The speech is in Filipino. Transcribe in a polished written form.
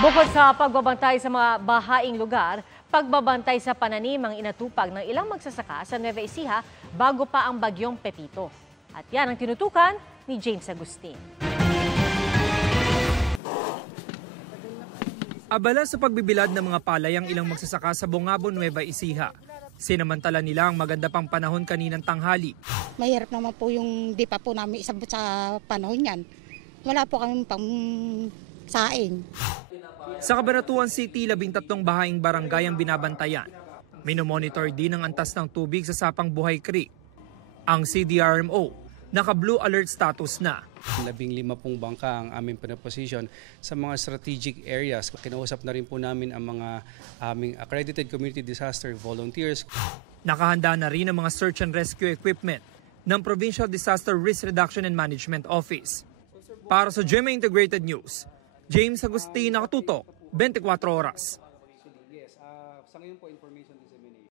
Bukod sa pagbabantay sa mga bahaing lugar, pagbabantay sa pananim ang inatupag ng ilang magsasaka sa Nueva Ecija bago pa ang bagyong Pepito. At yan ang tinutukan ni James Agustin. Abala sa pagbibilad ng mga palay ang ilang magsasaka sa Bongabo, Nueva Ecija. Sinamantala nila ang maganda pang panahon kaninang tanghali. Mahirap naman po yung di pa po namin isabot sa panahon yan. Wala po kami pang saing. Sa Cabanatuan City, 13 bahaing barangay ang binabantayan. Minomonitor din ang antas ng tubig sa Sapang Buhay Creek. Ang CDRMO, naka-blue alert status na. 15 pong bangka ang aming pinaposition sa mga strategic areas. Kinausap na rin po namin ang mga aming accredited community disaster volunteers. Nakahanda na rin ang mga search and rescue equipment ng Provincial Disaster Risk Reduction and Management Office. Para sa GMA Integrated News, James Agustin, nakatutok, 24 oras. Sa ngayon po information dissemination.